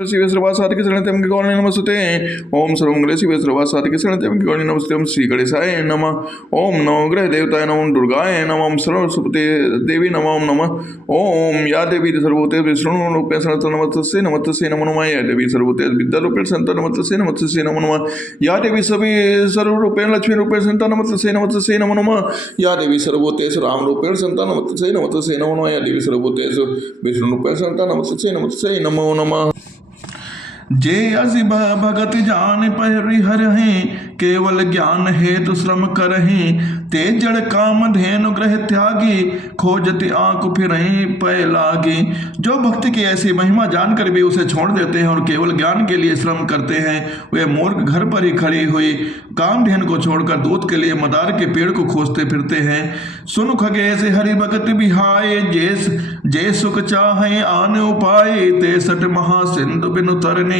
शिवे सर्वासाधिके शरणत्यं गौरणे नमस्ते। ओम सर्वमंगले शिवे सर्वासाधिके शरणत्यं गौरणे नमस्ते। ओम श्री गणेशाय नमः। ओम नमो ग्रह देवताय नमः। ओम दुर्गाय नमः। ओम सरस्वती देवी नमः। ओम नमः। ओम या देवी सर्वभूते विष्णुरूपेण संस्थिता नमस्तस्यै नमस्तस्यै नमो नमः। या देवी सर्वभूते विद्यारूपेण संस्थिता नमस्तस्यै नमस्तस्यै नमो नमः। या देवी सभी सर्वरूपेण लक्ष्मी रूपेण संस्थिता नमस्तस्यै नमस्तस्यै नमो नमः। या देवी सर्वभूतेषु राम रूपेण संस्थिता नमस्तस्यै नमस्तस्यै नमो नमः। या देवी सर्वभूतेषु विष्णु रूपेण संस्थिता नमस्तस्यै नमस्तस्यै नमो नमः। जे असी भगत जान परिहरहि केवल ज्ञान हेतु श्रम करहि ते जड़ काम धेनु ग्रह त्यागी खोजति आंख फिरहि पय लागी। जो भक्ति की ऐसी महिमा जानकर भी उसे छोड़ देते हैं और केवल ज्ञान के लिए श्रम करते हैं वे मूर्ख घर पर ही खड़ी हुई कामधेनु को छोड़कर दूध के लिए मदार के पेड़ को खोजते फिरते हैं। सुन खगेश हरि भगत बिहाय जे सुख चाहे आन उपाय ते सठ महासिंधु बिनु तरने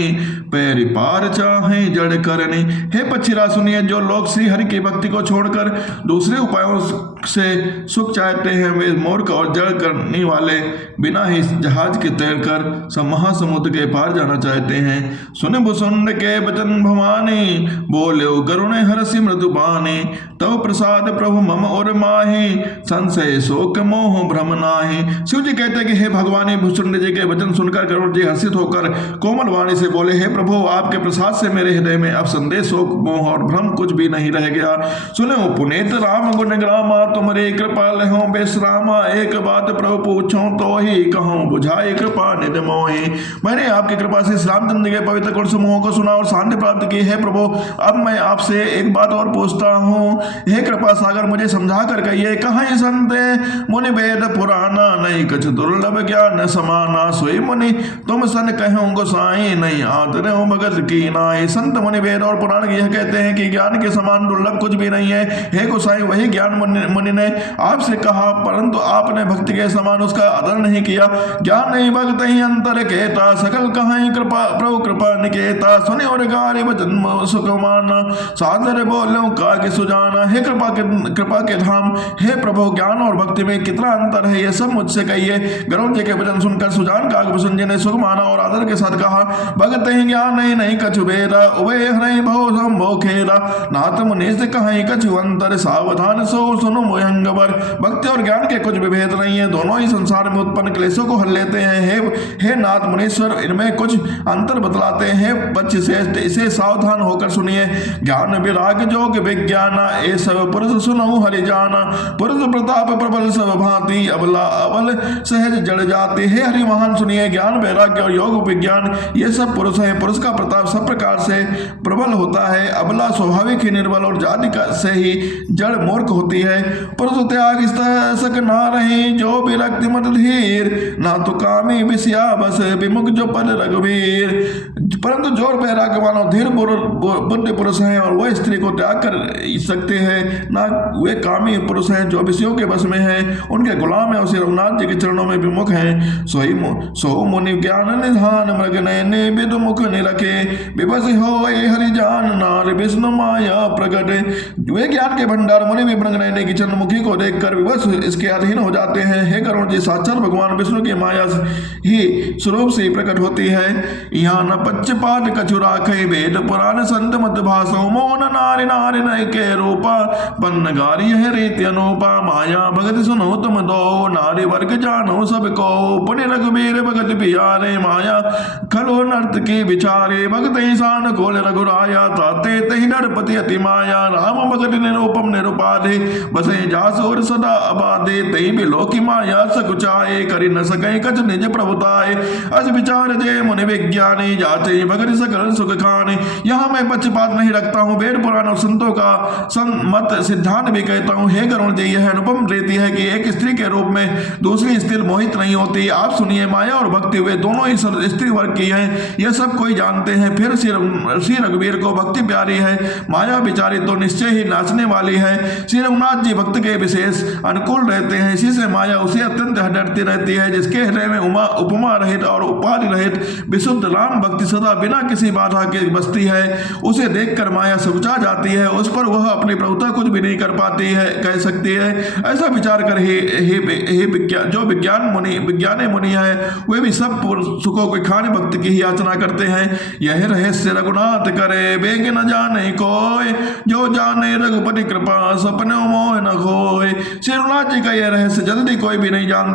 पैरी पार चाहे जड़ करने। हे पक्षीरा सुनिए, जो लोग श्री हरि की भक्ति को छोड़कर दूसरे उपायों से सुख चाहते हैं वे मूर्ख और जड़ करने वाले बिना ही जहाज के तैरकर महासमुद्र के पार जाना चाहते हैं। सुन भुसुंड के बचन भवानी बोले गरुण हरसि मृदुबानी तव प्रसाद प्रभु मम और माही संशय शोक मोह भ्रम नाही। शिव जी कहते हैं कि हे भगवानी भुसुंड जी के वचन सुनकर गरुड़ जी हर्षित होकर कोमल वाणी से बोले, हे प्रभु आपके प्रसाद से मेरे हृदय में अब संदेह शोक मोह और भ्रम कुछ भी नहीं रह गया। सुनो पुनीत राम गुण ग्रामा तुमरे कृपा लहो बेसरामा एक बात प्रभु पूछो तो ही कहूँ बुझाए कृपा निध मोहि। मैंने आपकी कृपा से श्री रामचंद्र के पवित्र गुण समूहों को सुना और शांति प्राप्त की है प्रभु। अब मैं आपसे एक बात और पूछता हूँ, हे कृपा सागर मुझे समझा कर कहिए कहाँ संत मुनि वेद पुराना नहीं कछ दुर्लभ ज्ञान समाना सोई मुनि तुम सन कहूँ गोसाई नहीं आदर हो भगत की नाई। संत मुनि वेद और पुराण यह कहते हैं कि ज्ञान के समान दुर्लभ कुछ भी नहीं है। हे गोसाई वही ज्ञान मुनि ने आपसे कहा परंतु आपने भक्ति के समान उसका आदर नहीं किया। ज्ञान नहीं भक्त ही अंतर कहता सकल कहीं कृपा प्रभु कृपा निकेता सुने और गारे वचन सुख माना सादर बोलो का के सुजाना। हे कृपा के धाम हे प्रभु ज्ञान और भक्ति में कितना अंतर है ये सब मुझसे कहिए। गरुड़ जी के वचन सुनकर सुजान काकभूषण जी ने सुख माना और आदर के साथ कहा, भगत ही ज्ञान नहीं कछु बेरा उभय हृ भव संभो खेरा नाथ मुनि से कहीं कछु अंतर सावधान सो सुनो मोयंगवर। भक्ति और ज्ञान के कुछ विभेद नहीं है, दोनों ही संसार में उत्पन्न क्लेशों को हल लेते हैं। हे नाथ मुनीश्वर इनमें कुछ अंतर बतलाते हैं बच्चे से इसे सावधान होकर सुनिए। ज्ञान विराग जोग विज्ञाना ए सब पुरुष सुनो हरि जाना पुरुष प्रताप प्रबल सब भांति अबला अबल सहज जड़ जाते। हे हरि महान सुनिए, ज्ञान वैराग्य और योग विज्ञान ये सब पुरुष है। पुरुष का प्रताप सब प्रकार से प्रबल होता है, अबला स्वाभाविक ही निर्बल और जाति से ही जड़ मूर्ख होती है। पुरुष त्याग सक ना रहे जो विरक्ति मत धीर ना तो कामी विषया बस विमुख जो पद रघुवीर। परंतु जो वैराग्य मानो धीर बुद्धि पुरुष हैं और वह स्त्री को त्याग कर सकते हैं, ना वे कामी पुरुष हैं जो विषयों के बस में हैं, उनके गुलाम है और श्री रघुनाथ जी के चरणों में विमुख हैं। सो मुनि ज्ञान निधान मृग नयने विदु मुख निरखे विवश हो हरि जान नार विष्णु माया प्रगट। वे ज्ञान के भंडार मुनि भी मृग नयने की चंद्रमुखी को देखकर विवश इसके अधीन हो जाते हैं। हे गरुड़ जी साक्षात भगवान विष्णु की माया ही स्वरूप से प्रकट होती है। यहाँ न पक्षपात कछु राखे वेद पुराण संत मत भाषो मोन नारी नारी नय के रूपा पन्न गारी है रीति अनुपा माया भगत सुनो तुम दो नारी वर्ग जानो सबको पुण्य रघुवीर भगत पियारे माया खलो नर्त की विचारे भगत ईशान खोल रघुराया ताते तही नरपति अति माया राम भगत निरूपम निरुपाधे बसे जासोर सदा अबाधे तही बिलो की माया सकुचाए करी न सके कछ निज प्रभुताए अज विचार जय मुनि विज्ञानी जाते भगत सकल सुख खाने। यहाँ मैं पक्षपात नहीं रखता हूँ, वेद पुराण और संतों का मत सिद्धांत भी कहता हूँ। हे गरुड़ जी यह अनुपम रीति है कि एक स्त्री के रूप में दूसरी स्त्री मोहित नहीं होती। आप सुनिए, माया और भक्ति वे दोनों ही स्त्री वर्ग की हैं, यह सब कोई जानते हैं। फिर श्री रघुवीर को भक्ति प्यारी है, माया बिचारी तो निश्चय ही नाचने वाली है। श्री रघुनाथ जी भक्त के विशेष अनुकूल रहते हैं, इसी से माया उसे अत्यंत डरती रहती है। जिसके हृदय में उपमा रहित और उपाधि रहित विशुद्ध राम भक्ति सदा बिना किसी बाधा के बसती है, उसे देखकर माया सकुचा जाती है, उस पर वह अपनी प्रभुता कुछ भी नहीं कर पाती है कह सकती है। ऐसा विचार कर जो विज्ञानी मुनि है, वे भी सब सुखों के खाने भक्त की ही याचना करते हैं। यह रहस्य रघुनाथ करे, बेग न जाने कोय, जो जाने रघुपति कृपा, सपने मोह न खोए। श्री रघुनाथ जी का यह रहस्य जल्दी कोई भी नहीं जान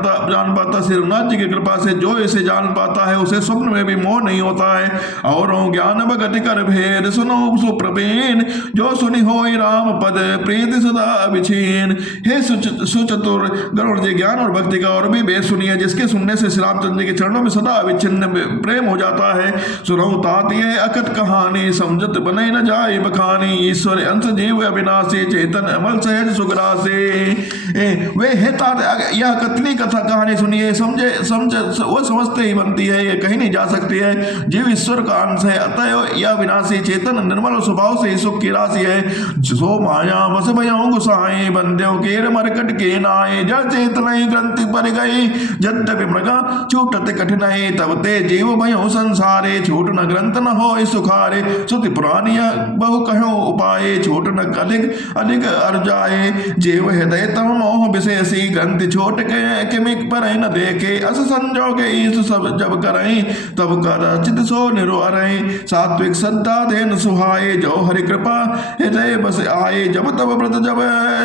पाता। श्री रघुनाथ जी की कृपा से जो इसे जान पाता है, उसे स्वप्न में भी मोह नहीं होता है। और ज्ञान भगति कर भेद, सुनो सुप्रवीण, जो सुनि होय राम पद, प्रीति सदा अभिछीन। हे सुचतुर गरुड़ जी, ज्ञान और भक्ति का और भी भेद सुनिए, जिसके सुनने से श्री रामचंद्र जी के चरणों में सदा अविच्छिन्न प्रेम हो जाता है। सुनो तात ये अकथ कहानी, समझत बने न जाए बखानी। ईश्वर अंश जीव अविनाशी, चेतन अमल सहज सुग्रासी। वे हे तात, यह कथनी कथा कहानी सुनिए, वो समझते ही बनती है, ये कहीं नहीं जा सकती है। जीव ईश्वर का अंश है, अतः यह विनाशी, चेतन निर्मल स्वभाव से सुख की राशि है। सो माया बस भयो गुसाए, बंध्यो केर मरकट के नाए। जड़ चेतन ग्रंथि पर गई, यद्यपि मृगा छूटत कठिनाई। तब ते जीव भयो संसारे, छूट न ग्रंथ न हो सुखारे। श्रुति पुरानी बहु कहो उपाय, छूट न अधिक अर्जाए। जीव हृदय तम मोह विशेषी, ग्रंथि छोट के किमिक पर न देखे। अस संजोगे ईश सब जब करई, तब कर चित सो निरोरई। सात्विक श्रद्धा देन सुहाए, जो हरि कृपा हृदय बस आए। जब तब व्रत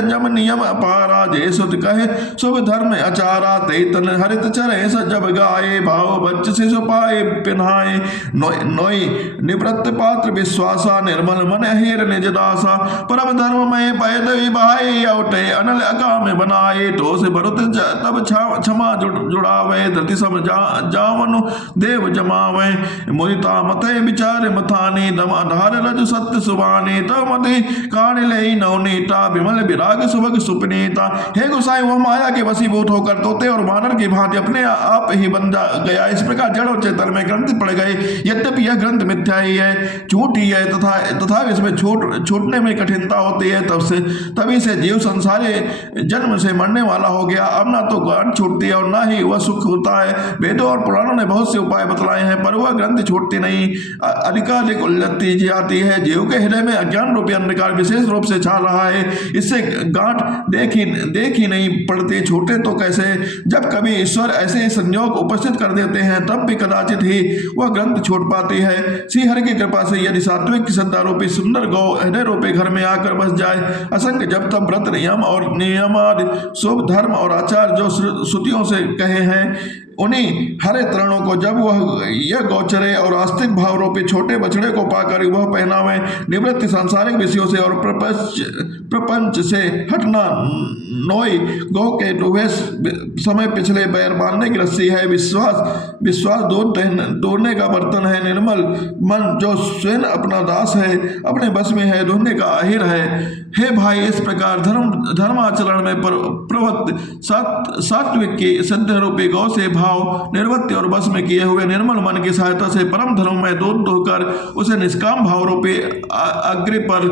जब नियम अपारा, जे सुत कहे शुभ धर्म अचारा। ते तन हरित चरे सजब गाए, भाव बच्च से सुपाए पिन्हाए। नोई निवृत्त पात्र विश्वासा, निर्मल मन हेर निज दासा। परम धर्म में पैद विभाए, औटे अनल अकाम बनाए। तो से भरत तब क्षमा जुड़ावे, धरती सम जावनु देव जमावे। मुदिता मते विचार मथानी, दम आधार रज सत्य सुबानी। तब मते कान ले नवनीता, विमल विराग सुभग सुपनीता। हे गोसाई, वह माया के वशीभूत होकर तोते और वानर की भांति अपने आप ही बन गया। इस प्रकार जड़ और चेतन में ग्रंथ पड़ गए। यद्यपि यह ग्रंथ मिथ्या ही है, झूठ ही है, तथा इसमें छूटने में कठिनता होती है। तभी से जीव संसारी जन्म से मरने वाला हो गया। अब ना तो गांठ छूटती है और ना ही वह सुख होता है। वेदों और पुराणों ने बहुत से उपाय बतलाए हैं, पर वह ग्रंथ छूटती नहीं, अधिकाधिक उलझती जाती है। जीव के हृदय में अज्ञान रूपी अंधकार विशेष रूप से छा रहा है। इससे गांठ देख ही नहीं पड़ती, छूटे तो कैसे। जब कभी ईश्वर ऐसे संयोग उपस्थित कर देते हैं, तब भी कदाचित ही वह ग्रंथ छूट पाती है। श्री हरि की कृपा से यदि सात्विक श्रद्धा रूपी सुंदर गौ हृदय रूपी घर में आकर बस जाए, असंख्य जब तब व्रत नियम आदि शुभ धर्म और आचार जो श्रुतियों से कहे हैं, उन्हीं हरे तरणों को जब वह यह गौचरे और आस्तिक भाव रूपी छोटे बछड़े को पाकर वह पहनावे, निवृत्ति सांसारिक विषयों से और प्रपंच से हटना नोई गौ के डूबे समय पिछले पैर बांधने की रस्सी है। विश्वास दूरने का बर्तन है। निर्मल मन जो स्वयं अपना दास है, अपने बस में है, धोने का आहिर है। हे भाई, इस प्रकार धर्माचरण में प्रवृत्त सात्विक की सिद्ध रूपी गौ से भाव निर्वृत्ति और बस में किए हुए निर्मल मन की सहायता से परम धर्म में दूध धोकर उसे निष्काम भाव रूपी अग्नि पर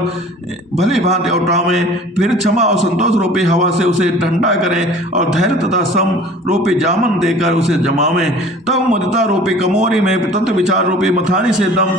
भली भांति उठावें। फिर क्षमा और संतोष रूपी हवा से उसे ठंडा करें और धैर्य तथा सम रूपी जामन देकर उसे जमावें। तब मुदिता रूपी कमोरी में तत्व विचार रूपी मथानी से दम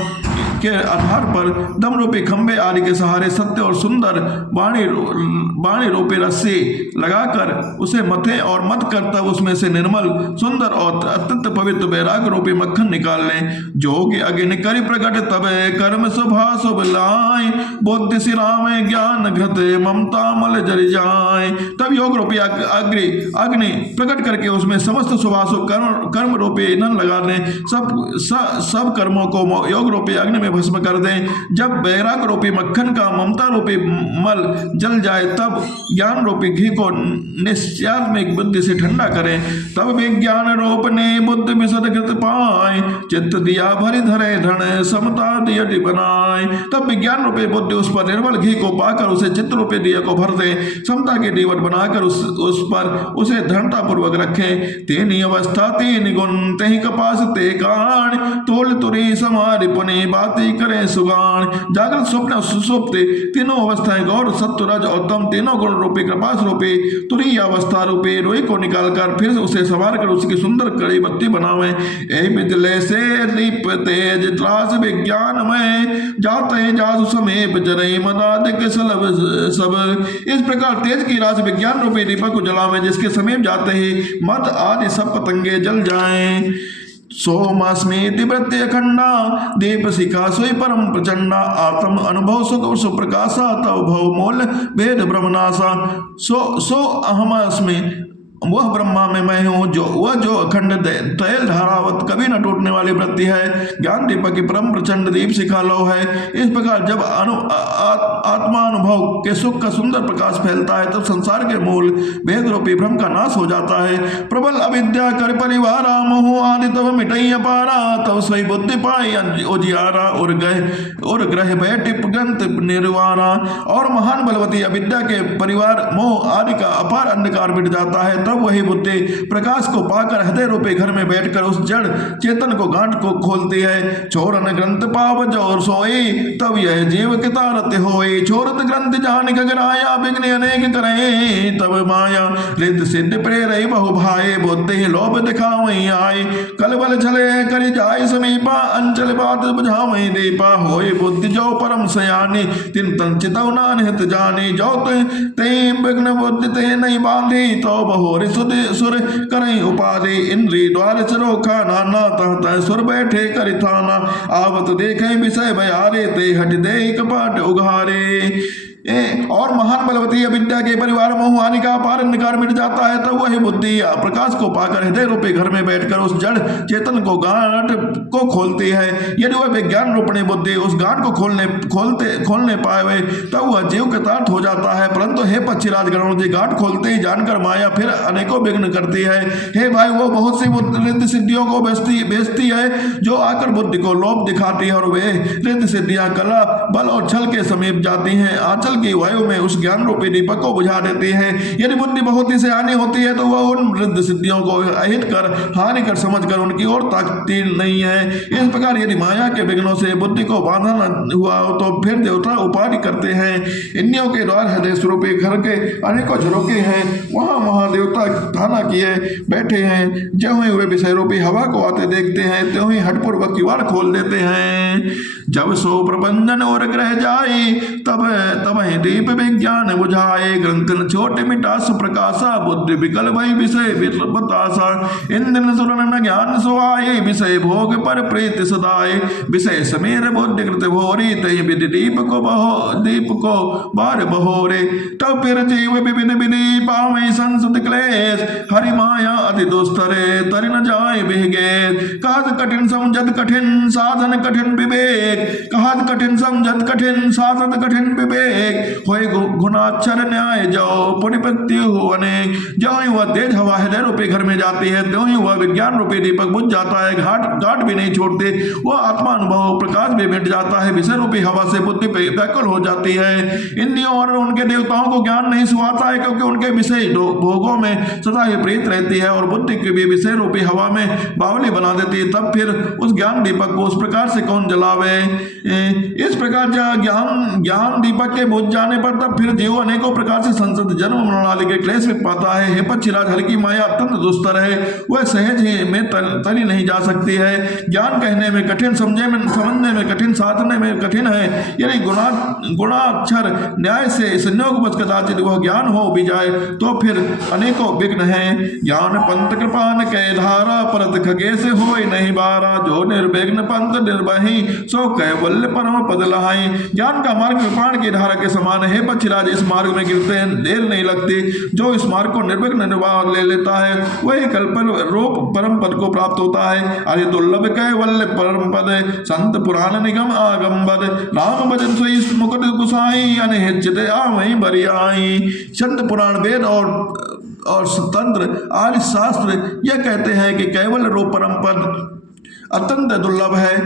के आधार पर दम रूपी खंबे आदि के सहारे सत्य और सुंदर वाणी रूपी रस्सी लगाकर उसे मथे और मत कर तब उसमें से निर्मल सुंदर और अत्यंत पवित्र वैराग रूपी मक्खन निकाल लें। जो कि अग्नि करि प्रकट तब कर्म शुभा शुभ लाए, बुद्धि सिराम ज्ञान घृत ममता मल जर जाए। तब योग रूपी अग्नि प्रकट करके उसमें समस्त शुभाशुभ कर्म रूपी ईंधन लगा दें। सब कर्मों को योग रूपी अग्नि में भस्म कर दें। जब वैराग रूपी मक्खन का ममता रूपी मल जल जाए, तब ज्ञान रूपी घी को निश्चयात्मिक बुद्धि से ठंडा करें। तब विज्ञान रूप ने बुद्धि विशद कृत पाए, चित्त दिया भरि धरे धन समता दिया बनाए। तब विज्ञान रूपी बुद्धि उस पर निर्मल घी को पाकर उसे चित्त रूपी दिया को भर दे, समता की दीवट बनाकर उस पर उसे दृढ़ता पूर्वक रखें। तेनी अवस्था तीन गुण, तेहि कपास ते कान, तोल तुरी समाधि पुनि बात ही करें सुगान। जागृत स्वप्न और सुसुप्ति तीनों अवस्थाएं गौर सत्व रज और तम तीनों गुण रूपी कृपा रूपी तुरीय अवस्था रूपी रोई को निकालकर फिर उसे संवार कर उसकी सुंदर कड़ी बत्ती बनावे। ए बिजले से दीप तेज त्रास विज्ञान में जाते जासु समीप जरई मदादिक सलब सब। इस प्रकार तेज की रास विज्ञान रूपी दीपक को जलावे जिसके समीप जाते ही मद आदि सब पतंगे जल जाएं। सोमास्मेति वृत्ति अखंडा दीप शिखा सोई परम प्रचंडा आत्म अनुभव सुख सुप्रकाशा तव भव मूल भेद ब्रह्मनाशा। सो अहम अस्मि वह ब्रह्मा में मैं हूँ जो अखंड तैल धारावत कभी न टूटने वाली वृत्ति है। ज्ञान दीपक की परम प्रचंड दीप शिखा लो है। इस प्रकार जब आत्मानुभव के सुख का सुंदर प्रकाश फैलता है तब संसार के मूल भेद रूपी भ्रम का नाश हो जाता है। प्रबल अविद्या कर परिवारा मोह आदि तब मिटई अपारा तब सही बुद्धि पाई उजियारा और ग्रह बैठे ग्रंथ निर्वारा। और महान बलवती अविद्या के परिवार मोह आदि का अपार अंधकार मिट जाता है। तब वही बुद्धि प्रकाश को पाकर हृदय रूपी घर में बैठकर उस जड़ चेतन को गांठ को खोलती है। छोरन ग्रंथ पाव जोर सोई तब यह जीव कितारत होई। छोरत ग्रंथ जान गगराया विघ्न अनेक करे तब माया रिद्ध सिद्ध प्रेरई बहु भाई बुद्धि लोभ दिखावई आए। कलबल छले करि जाय समीपा अंचल बात बुझावई दीपा होई बुद्धि जो परम सयानी तिन तन चितव नानहित जानी। जो ते विघ्न बुद्धि ते नहीं बांधी तो बहु सुर करई उपाधि इंद्री द्वार चरोखा नाना तह सुर बैठे करि थाना। आवत देखे विषय भयारे ते हट दे कपाट उघारे। और महान बलवती अविद्या के परिवार मोह आदि का अपार अंधकार मिट जाता है तब वही बुद्धि प्रकाश को पाकर हृदय रूपी घर में बैठकर उस जड़ चेतन को गांठ को खोलती है। यदि वह विज्ञान रूपणी बुद्धि उस गांठ को खोलने पाए तब वह जीव कृतार्थ हो जाता है। परंतु हे पक्षीराज गरुड़ जी गांठ खोलते ही जानकर माया फिर अनेकों विघ्न करती है। हे भाई वो बहुत सी रिद्ध सिद्धियों को बेचती है जो आकर बुद्धि को लोभ दिखाती है और वे रिद्ध सिद्धियां कला बल और छल के समीप जाती हैं। आंचल की वायु में उस ज्ञान रूपी दीपक को बुझा देती है। यदि बुद्धि बहुत ही सयानी होती है तो वह उन वृद्ध सिद्धियों को अहित कर हानि कर समझकर उनकी ओर ताकती नहीं है। इस प्रकार यदि माया के विघ्नों से बुद्धि को बांधा न हुआ हो तो फिर देवता उपाधि करते हैं। इंद्रियों के द्वार हृदय स्वरूपी घर के अनेकों झरोके हैं। वहां महादेवता थाना किए बैठे हैं। जो ही वे विषय रूपी हवा को आते देखते हैं त्यों ही हठपूर्वक किवाड़ खोल देते हैं। जब सो प्रबंधन और ग्रह जाए तब दीप विज्ञान बुझाए। ग्रंथन छोटे मिटा सुप्रकाशा बुद्धि विकल भई विषय बतासा। इंद्र सुरन न ज्ञान सुआए विषय भोग पर प्रीत सदाए। विषय समीर बुद्धि कृत भोरी तय विधि दीप को बार बहोरे। तब फिर जीव विभिन्न विधि पावे संसद क्लेश हरि माया अति दुस्तरे तरि न जाए बिहगे। कहत कठिन समझत कठिन साधन कठिन विवेक। कहत कठिन समझत कठिन साधन कठिन विवेक। होय गुणाक्षर न्याय जाओ पुण्यपत्ति हो अनेक। जो ही वह तेज हवा हृदय रूपी घर में जाती है त्यों ही वह विज्ञान रूपी दीपक बुझ जाता है। घाट भी नहीं छोड़ते। वह आत्मा अनुभव प्रकाश भी मिट जाता है। विषय रूपी हवा से बुद्धि व्याकुल हो जाती है। इंद्रियों और उनके देवताओं को ज्ञान नहीं सुहाता है क्योंकि उनके विषय भोगों में सदा ही प्रीत रहती है और बुद्धि की भी विषय रूपी हवा में बावली बना देती है। तब फिर उस ज्ञान दीपक को उस प्रकार से कौन जलावे। इस प्रकार ज्ञान दीपक के बुझ जाने पर तब फिर जीव अनेकों प्रकार से संसद जन्म मरणादि के क्लेश में पाता है। हे पक्षीराज हल्की माया अत्यंत दुस्तर है। वह सहज ही में तली नहीं जा सकती है। ज्ञान कहने में कठिन समझने में कठिन साधने में कठिन है। यदि गुणाक्षर न्याय से संयोगवश कदाचित वह ज्ञान हो भी जाए तो फिर अनेकों विघ्न हैं। ज्ञान पंथ कृपान के धारा परत खगे से होय नहीं बारा। जो निर्विघ्न पंथ निर्वही सो कैवल्य परम पद लहाई। ज्ञान का मार्ग कृपाण की धारा के समान है। पक्षीराज इस मार्ग में गिरते हैं देर नहीं लगती। जो इस मार्ग को निर्विघ्न निर्वाह ले लेता है वही कल्प रूप परम पद को प्राप्त होता है। अरे दुर्लभ कैवल्य परम पद संत पुराण निगम आगम बद। राम भजन सोई मुकुट गुसाई अनहित आवई बरियाई। संत पुराण वेद और तंत्र आर्य शास्त्र यह कहते हैं कि कैवल्य रूप परम पद अत्यंत दुर्लभ है।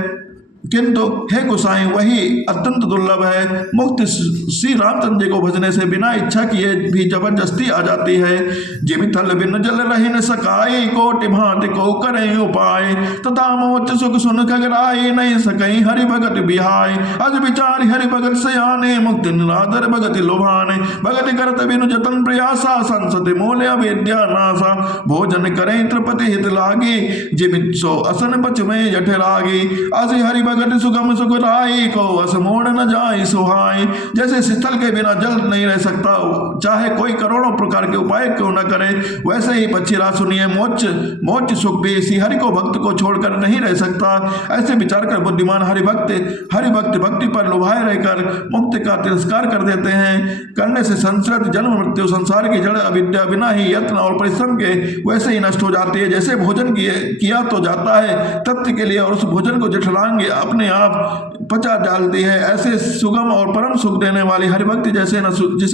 किंतु हे गोसाई वही अत्यंत दुर्लभ है। मुक्ति श्री रामचंद्र जी को भजने से बिना इच्छा किए भी जबरदस्ती आ जाती है। जिमि थल बिन जल रही न सकाई, कोटि भांति को करे उपाय, तथा मोच सुख सुन खगराई, नहीं सकई हरि भगत बिहाय। अज विचार हरि भगत से आने, मुक्ति निरादर भगति लुभाने। भगति करत बिनु जतन प्रयासा, संसति मूल्य अविद्या नासा। भोजन करें त्रिपति हित लागी, जिमि सो असन बच में जठ लागी। अस हरि भगत सुगम सुख राई, को अस मोड़ न जाई सुहाई। जैसे शीतल के बिना जल नहीं रह सकता, चाहे कोई करोड़ों प्रकार के उपाय क्यों न करे, वैसे ही पक्षीरा सुनिए मोक्ष सुख भी इसी हरि को भक्त को छोड़कर नहीं रह सकता। ऐसे विचार कर बुद्धिमान हरि भक्त भक्ति पर लुभाए रहकर मुक्ति का तिरस्कार कर देते हैं। करने से संसर्ग जन्म मृत्यु संसार की जड़ अविद्या बिना ही यत्न और परिश्रम के वैसे ही नष्ट हो जाती है। जैसे भोजन किया तो जाता है तृप्ति के लिए, और उस भोजन को जठरांग अपने आप पचा डालती है, ऐसे सुगम और परम सुख देने वाली हरिभक्ति जिसे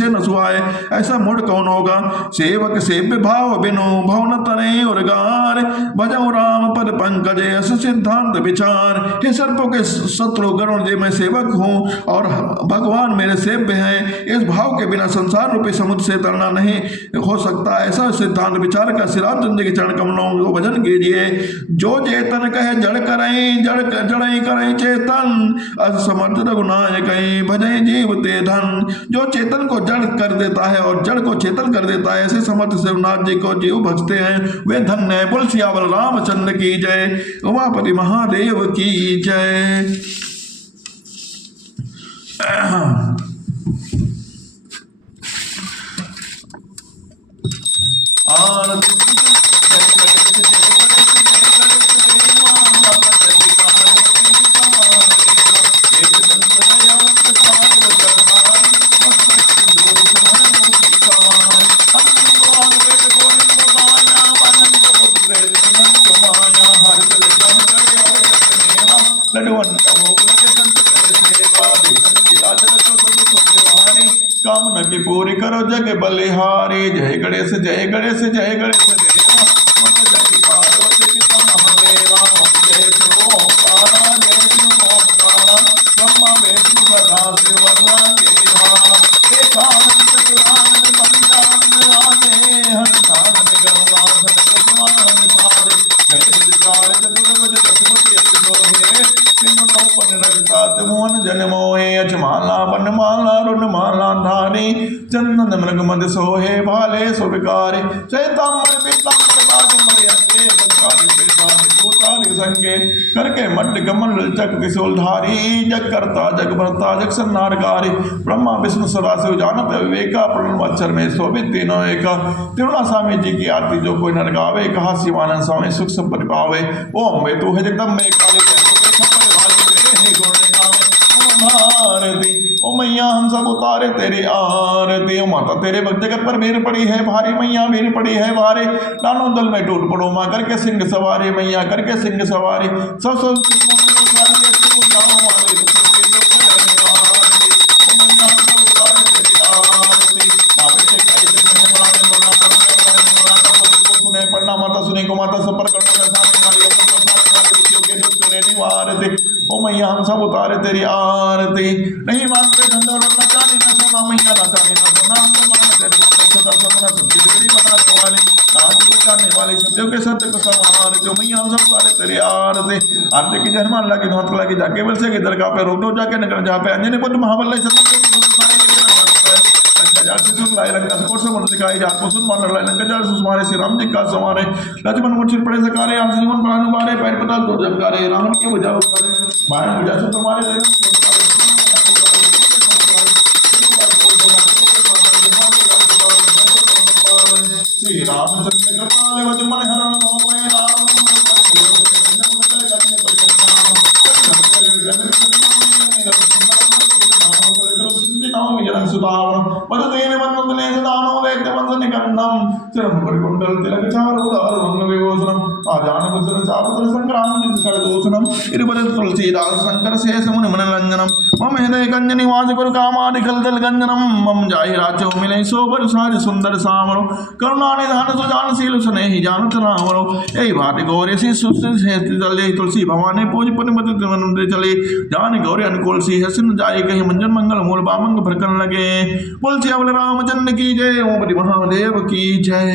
न सुहाए, ऐसा मूढ़ कौन होगा। सेवक सेव्य भाव बिनु भव न तने और गार, भजऊ राम पद पंकजे अस सिद्धांत विचार। हे सर्पों के शत्रु गरुण जी, मैं सेवक हूँ और भगवान मेरे सेव्य हैं। इस भाव के बिना संसार रूपी समुद्र से तरना नहीं हो सकता। ऐसा सिद्धांत विचार कर श्री रामचंद्र के चरण कमलों को भजन कीजिए। जो चेतन कहे जड़ करें, जड़ई करें चेतन, असमर्थ रघुनायक भजय जीव ते धन। जो चेतन को जड़ कर देता है और जड़ को चेतन कर देता है, ऐसे समर्थ शिवनाथ जी को जीव भजते हैं, वे धन्य है। बोल सियावर रामचंद्र की जय, उमापति महादेव की जय। कामना की पूरी करो जग बलिहारी। जय गणेश जय गणेश जय गणेश देवा, जय पार्वती पिता महादेवा। जय शिव ओंकारा, जय शिव ओंकारा, ब्रह्मा विष्णु सदा शिव देवा। एकानंद चतुरानंद पंचानंद आने, हंसानंद गरुड़ानंद गजवानंद सारे। जय बुद्धिकार चतुर्भुज दशमुखी अतिशोभे, तीनों नौपन रघुतात मोहन जन मोहे। अचमाला बनमाला रुणमाला धारी, चंदन मृग मद सोहे भाले सुविकारी। चैताम्बर पीताम्बर बाजुमरि अंगे, संकाली पेशानी भूताली संगे। करके मड्ड कमल चक त्रिशूलधारी, जग करता जग भरता जग संहारकारी। ब्रह्मा विष्णु सदाशिव जानत विवेका, प्रणव अक्षर में शोभित तीनों एका। तिरुणा स्वामी जी की आरती जो कोई नर गावे, कहा शिवानंद स्वामी सुख संपत्ति पावे। ओम वे तू है जगदम्बे काली आरती। ओ मैया हम सब उतारे तेरी आरती। ओ माता तेरे भक्त जगत पर भीड़ पड़ी है भारी, मैया भीड़ पड़ी है भारी। लानो दल में टूट पड़ो माँ, करके सिंह सवारी मैया करके सिंह सवारी। सब पढ़ना माता सुने को माता सब पर ओ मैया हम सब उतारे तेरी आरती। नहीं मानते धन दौलत न चांदी न सोना, मैया न चांदी न सोना, हम तो माने तेरे सदा सपना सबकी बिगड़ी बनाने वाली, नाज बचाने वाली, सत्यों के सत्य को संवार। जो मैया हम सब उतारे तेरी आरती। आरती की जहमान लगी नौत लगी, जाके बल से किधर का पे रोक दो जाके निकल जा पे। अंजनी पुत्र महाबल लंका से कोट से मन सिखाई जात को सुन मान लड़ाई लंका जाल सुमारे श्री राम जी का समारे। लक्ष्मण मुझे पड़े सकारे, आप जीवन प्राण मारे, पैर पताल दो जमकारे। राम के बुझाओ करे बाण बुझा से तुम्हारे श्री रामचंद्र कृपाल वज मन हरण होवे। राम तुलसीदास शंकर शेष मुनि मनरंजनम मम हृदय कंज निवास गुरु कामादि खलदल गंजनम मम जाहि राचो मिले सोबर साज सुंदर सामरो करुणा निधान सुजानशील सुनेहि जानत रामरो यही भांति गौरे से चले तुलसी भवानी पूज पुण्य मत चले जान गौरे अनुकूल सी हसन जाय कहीं मंजन मंगल मूल बामंग भरकन लगे बोल श्यामल रामचंद्र की जय ओम महादेव की जय।